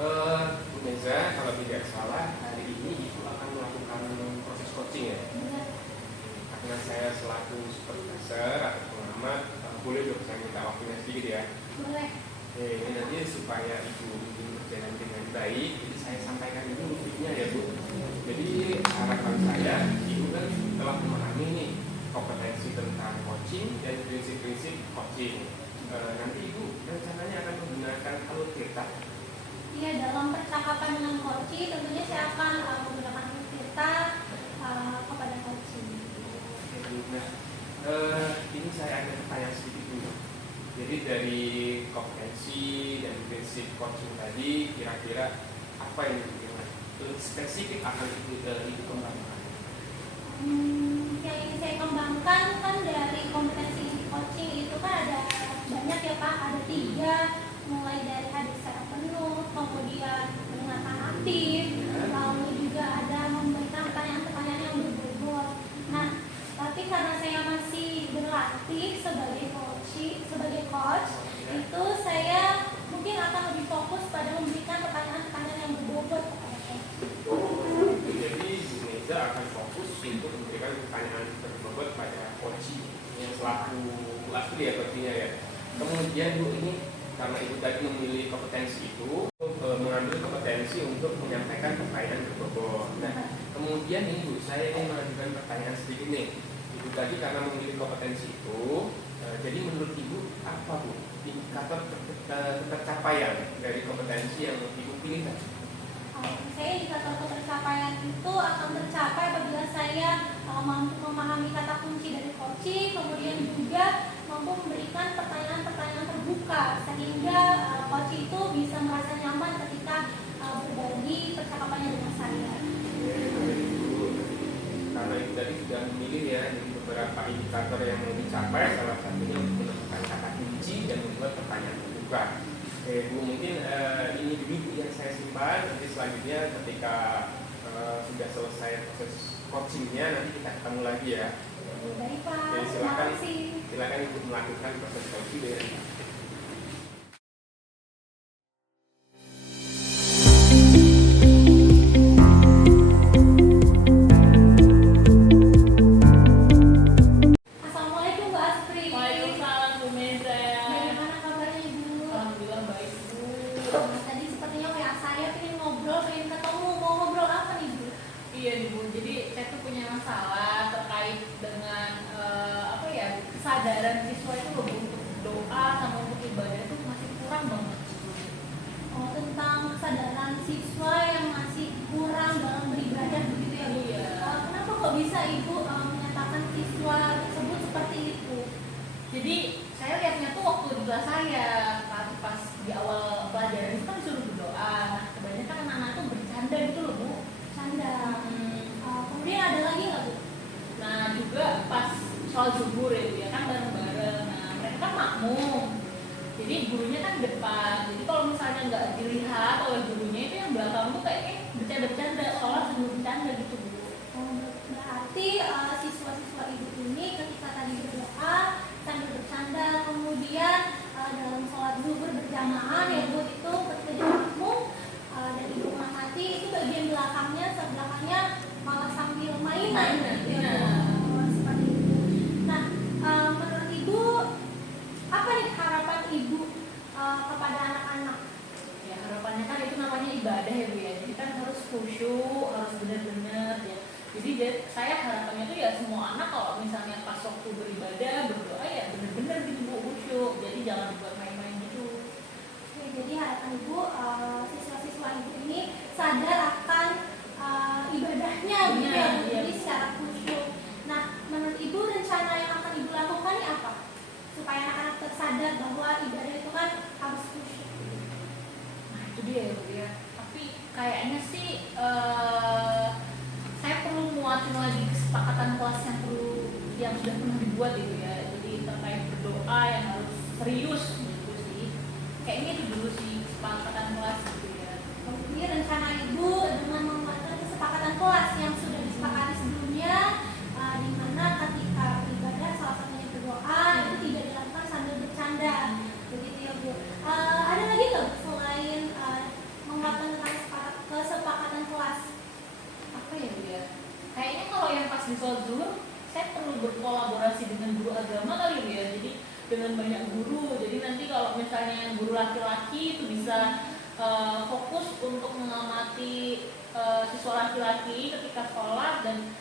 Bu Neza, kalau tidak salah hari ini Ibu akan melakukan proses coaching ya? Benar. Karena saya selaku supervisor atau pengamat, boleh dong saya minta waktunya sedikit ya? Boleh. Ini nanti supaya Ibu mungkin berjalan dengan baik, jadi saya sampaikan dulu intinya ya Bu. Jadi harapan saya, Ibu kan telah memahami nih kompetensi tentang coaching dan prinsip-prinsip coaching. Nanti Ibu rencananya akan menggunakan alur cerita. Iya, dalam percakapan dengan coaching tentunya saya akan menggunakan kita kepada coaching. Nah, ini saya ada pertanyaan sedikit dulu. Jadi dari kompetensi dan prinsip coaching tadi, kira-kira apa yang spesifik akan Ibu kembangkan? Yang ingin saya kembangkan kan dari kompetensi coaching itu kan ada banyak ya Pak, ada 3, mulai dari hadir secara penuh, kemudian mendengarkan aktif, lalu juga ada memberikan pertanyaan-pertanyaan yang berbobot. Nah, tapi karena saya masih berlatih sebagai coach, itu saya mungkin akan lebih fokus pada memberikan pertanyaan-pertanyaan yang berbobot kepada coach. Jadi Bu Neza akan fokus untuk memberikan pertanyaan berbobot pada coaching yang selaku asli ya coachingnya ya. Kemudian Bu, ini karena Ibu tadi memilih kompetensi itu, mengambil kompetensi untuk menyampaikan pertanyaan berbobot. Nah, kemudian ini Bu, saya ingin mengajukan pertanyaan sedikit nih. Ibu tadi karena memilih kompetensi itu, jadi menurut Ibu apa Bu indikator tercapaian dari kompetensi yang Ibu pilih tadi? Saya indikator ketercapaian itu akan tercapai apabila saya mampu memahami kata kunci dari coaching, kemudian juga mampu memberikan pertanyaan-pertanyaan terbuka sehingga coach itu bisa merasa nyaman ketika berbagi percakapannya dengan saya. Karena itu tadi sudah memilih ya, jadi beberapa indikator yang mau dicapai, salah satunya untuk menemukan kata kunci dan membuat pertanyaan terbuka. Bu, mungkin ini dulu yang saya simpan, nanti selanjutnya ketika sudah selesai proses coachingnya nanti kita ketemu lagi ya. Baik Pak, Jadi terima kasih. silakan Ibu melakukan proses coaching dengan Assalamualaikum Mbak Aspri. Waalaikumsalam Bu Neza. Bagaimana kabarnya Ibu? Alhamdulillah baik Bu. Tadi sepertinya kayak saya pengen ngobrol, pengen ketemu, mau ngobrol apa nih Bu? Iya nih Bu, jadi saya tuh punya masalah terkait dengan kesadaran siswa itu loh Bu, untuk doa sama untuk ibadah itu masih kurang banget. Tentang kesadaran siswa yang masih kurang dalam beribadah begitu ya Bu? Iya. Kenapa kok bisa Ibu menyatakan siswa tersebut seperti itu? Jadi saya lihatnya tuh waktu di kelas saya pas di awal pelajaran itu kan disuruh berdoa. Nah kebanyakan anak-anak tuh bercanda gitu loh Bu. Canda. Kemudian ada lagi nggak Bu? Nah juga pas soal zuhur ya kan bareng-bareng. Nah mereka kan makmum. Jadi gurunya kan di depan. Jadi kalau misalnya nggak dilihat oleh gurunya itu yang belakang tuh kayak bercanda-bercanda, sholat sambil bercanda gitu Bu. Berarti siswa-siswa Ibu ini ketika tadi berdoa sambil bercanda, kemudian dalam sholat zuhur berjamaah ya Bu, itu ketika di makmum dan Ibu mengamati itu bagian belakangnya, sebelakangnya malah sambil mainan gitu ya Bu. Seperti itu. Nah, menurut Ibu apa nih harapan Ibu kepada anak-anak? Ya harapannya kan itu namanya ibadah ya Bu ya. Jadi kan harus khusyuk, harus benar-benar ya. Jadi saya harapannya tuh ya semua anak kalau misalnya pas waktu beribadah berdoa ya benar-benar gitu Bu, khusyuk. Jadi jangan buat main-main gitu. Oke, jadi harapan Ibu siswa-siswa Ibu ini sadar akan ibadahnya gitu ya Bu, jadi secara khusyuk. Nah, menurut Ibu rencana yang akan Ibu lakukan ini apa? Supaya anak-anak tersadar bahwa ibadah itu kan harus khusyuk. Nah itu dia ya Bu ya. Tapi kayaknya sih saya perlu muatin lagi kesepakatan kelas yang sudah pernah dibuat gitu ya. Jadi terkait berdoa yang harus serius gitu sih. Kayaknya itu dulu sih kesepakatan kelas gitu ya. Kemudian rencana Ibu dengan membuatkan kesepakatan kelas yang sudah disepakati sebelumnya, di mana ketika beribadah salah satunya berdoa itu tidak dilakukan sambil bercanda, begitu ya Bu. Ada lagi nggak selain saya perlu berkolaborasi dengan guru agama kali Bu ya. Jadi dengan banyak guru. Jadi nanti kalau misalnya yang guru laki-laki itu bisa fokus untuk mengamati siswa laki-laki ketika sholat, dan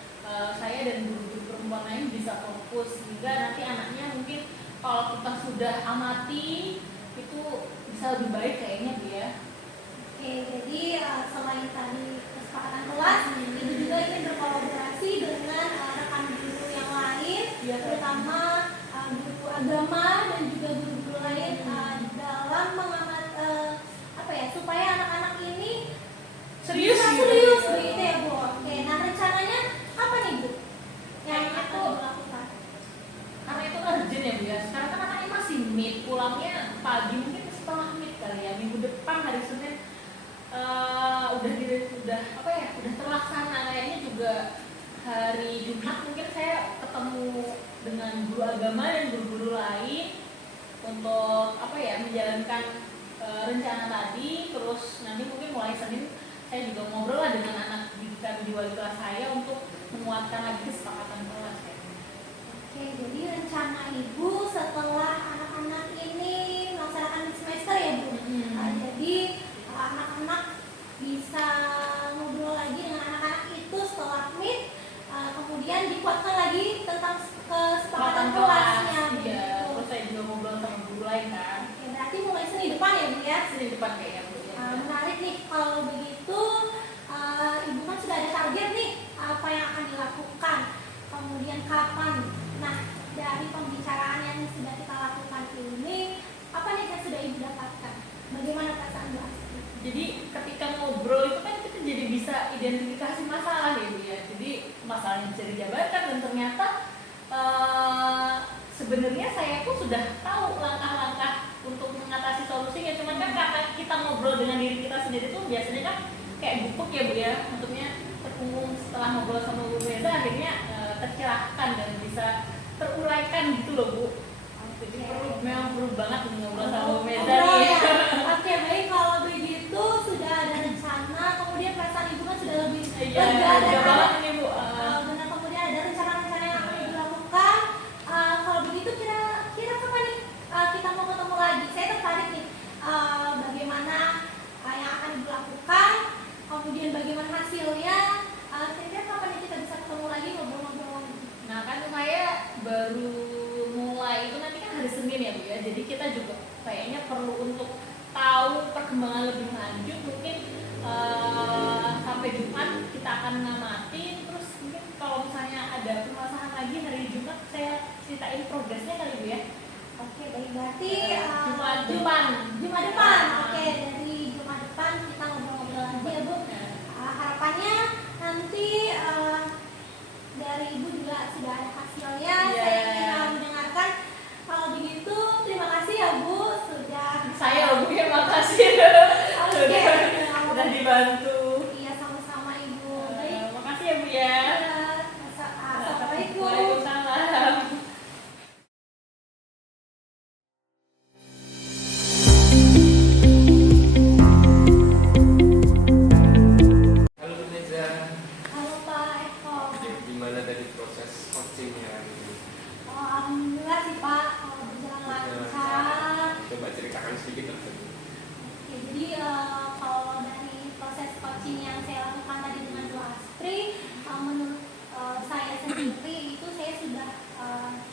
saya dan guru-guru perempuan lain bisa fokus, sehingga nanti anaknya mungkin kalau kita sudah amati itu bisa lebih baik kayaknya Bu ya. Oke, jadi selain tadi kesepakatan kelas, itu juga ingin berkolaborasi dengan rekan guru yang lain, Iya, terutama guru agama dan juga guru-guru lain dalam mengamat apa ya, supaya anak-anak ini Serius bisa gitu. serius begitu ya Bu. Oke, nah rencananya apa nih Bu yang Kayaknya akan tuh dilakukan? karena itu urgent ya Bu ya. Sekarang kan anaknya masih mid, pulangnya pagi mungkin setengah mid kali ya. Minggu depan hari Senin udah apa ya, udah terlaksana. Kayaknya juga hari Jumat mungkin saya ketemu dengan guru agama dan guru-guru lain untuk apa ya, menjalankan rencana tadi. Terus nanti mungkin mulai Senin saya juga ngobrol lah dengan anak didikan di wali kelas saya untuk menguatkan lagi kesepakatan kelas ya. Oke, jadi rencana Ibu setelah anak-anak ini melaksanakan semester ya Bu. Jadi anak-anak bisa ngobrol lagi dengan anak-anak itu setelah mid, kemudian dikuatkan lagi tentang kesepakatan kelasnya. Iya, Begitu. terus saya juga ngobrol sama guru lain kan. Oke, berarti mulai Senin depan ya Bu ya. Senin depan kayaknya Bu ya. Menarik nih kalau begitu. Ibu kan sudah ada target nih apa yang akan dilakukan, kemudian kapan. Nah, dari pembicaraan yang sudah kita lakukan ini, apa nih yang sudah Ibu dapatkan? Bagaimana perasaan Bu Astri? Jadi ketika ngobrol itu kan kita jadi bisa identifikasi masalah ya Bu ya. Jadi masalahnya bisa dijabarkan, dan ternyata sebenarnya saya tuh sudah tahu langkah-langkah untuk mengatasi solusinya. Cuman kan karena kita ngobrol dengan diri kita sendiri tuh biasanya kan kayak gupuk ya Bu ya. Maksudnya terkungkung setelah ngobrol sama Bu Meza, akhirnya tercerahkan dan bisa teruraikan gitu loh Bu. Jadi memang perlu banget ngobrol sama Bu Meza Ngobrol nih. ya. Oke, baik, kalau begitu sudah ada rencana, kemudian perasaan Ibu kan sudah lebih Iya, lega dan udah ada banget ini Bu. benar, kemudian ada rencana-rencana yang akan Ibu lakukan. Kalau begitu kira-kira kapan nih kita mau ketemu lagi? Saya tertarik nih bagaimana yang akan Ibu lakukan, kemudian bagaimana hasilnya. Kira-kira kapan nih kita bisa ketemu lagi ngobrol-ngobrol? Nah kan saya baru mulai itu nanti kan hari Senin ya Bu ya. Jadi kita juga kayaknya perlu untuk tahu perkembangan lebih lanjut. Mungkin sampai Jumat kita akan ngamatin. Terus mungkin kalau misalnya ada permasalahan lagi hari Jumat saya ceritain progresnya kali Bu ya. Oke, baik, berarti Jumat depan. Jumat depan. Oke, dari Jumat depan kita ngobrol-ngobrol lagi ya Bu. Harapannya nanti dari Ibu juga sudah ada hasilnya. Iya. Saya ingin mendengarkan. Kalau begitu terima kasih ya Bu sudah Saya loh Bu ya, makasih Oke, udah dibantu. Iya, sama-sama Ibu. Baik. Makasih ya Bu ya. Assalamualaikum. Waalaikumsalam. Halo Bu Meza. Halo Pak Eko. Gimana tadi proses coachingnya hari ini? Alhamdulillah sih Pak, berjalan lancar. Coba ceritakan sedikit lah. Oke, jadi kalau dari proses coaching yang saya lakukan tadi dengan Bu Astri, menurut saya sendiri itu saya sudah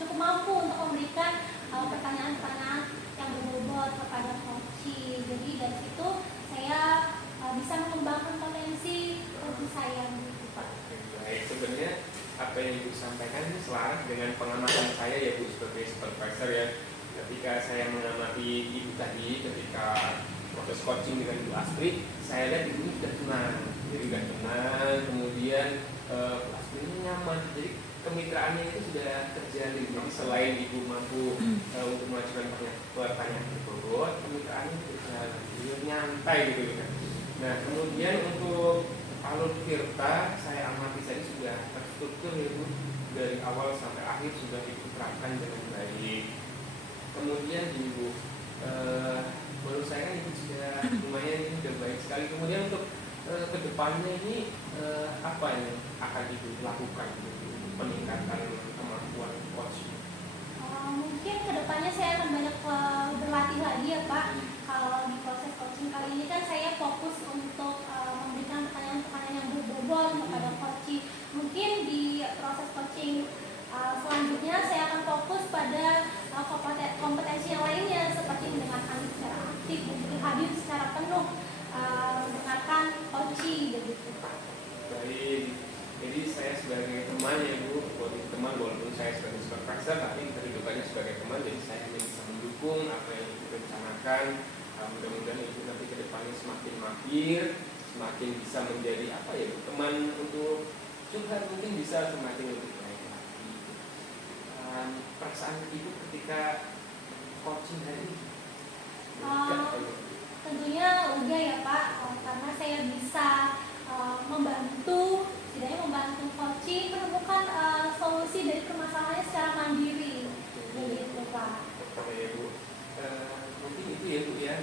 cukup mampu untuk memberikan pertanyaan-pertanyaan yang berbobot kepada coaching. Jadi dari situ saya bisa mengembangkan potensi coaching saya gitu Pak. Baik, sebenarnya apa yang Ibu sampaikan ini selaras dengan pengamatan saya ya Bu sebagai supervisor ya. Ketika saya mengamati Ibu tadi, ketika proses coaching dengan Bu Astri, saya lihat Ibu sudah tenang, jadi sudah tenang, kemudian Bu Astri ini nyaman, jadi kemitraannya itu sudah terjalin. Jadi selain Ibu mampu untuk mengajukan pertanyaan berbobot, kemitraannya berjalan, jadi nyantai gitu kan. Nah kemudian untuk alur Tirta saya amati saja sudah terstruktur ya Bu, dari awal sampai akhir sudah Ibu terapkan dengan baik. Kemudian Ibu menurut saya kan Ibu sudah lumayan, ini sudah baik sekali. Kemudian untuk kedepannya ini apa yang akan Ibu lakukan untuk peningkatan kemampuan kemampuan coach? Mungkin kedepannya saya akan banyak berlatih lagi ya Pak. Kalau di proses coaching kali ini kan saya fokus untuk memberikan pertanyaan-pertanyaan yang berbobot kepada coaching. Mungkin di proses coaching selanjutnya saya akan fokus pada kompetensi yang lainnya seperti mendengarkan secara aktif, hadir secara penuh, mendengarkan coaching begitu Pak. Baik, jadi saya sebagai teman ya Bu, teman walaupun saya sebagai supervisor, tapi kedudukannya sebagai teman, jadi saya hanya bisa mendukung apa yang direncanakan. Mudah-mudahan itu nanti ke depannya semakin mahir, semakin bisa menjadi apa ya Bu, teman untuk curhat, mungkin bisa semakin lebih baik lagi. Perasaan Ibu ketika coaching hari ini? Tentunya lega ya Pak, karena saya bisa membantu, setidaknya membantu coaching menemukan solusi dari permasalahannya secara mandiri, begitu Pak. Oke ya Bu, mungkin itu ya Bu ya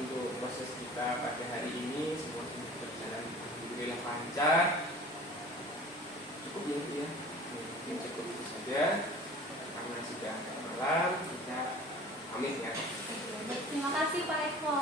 untuk proses kita pada hari ini semua sudah berjalan alhamdulillah lancar. Cukup ya Bu ya, mungkin cukup itu saja karena sudah agak malam, kita pamit ya. Terima kasih Pak Eko.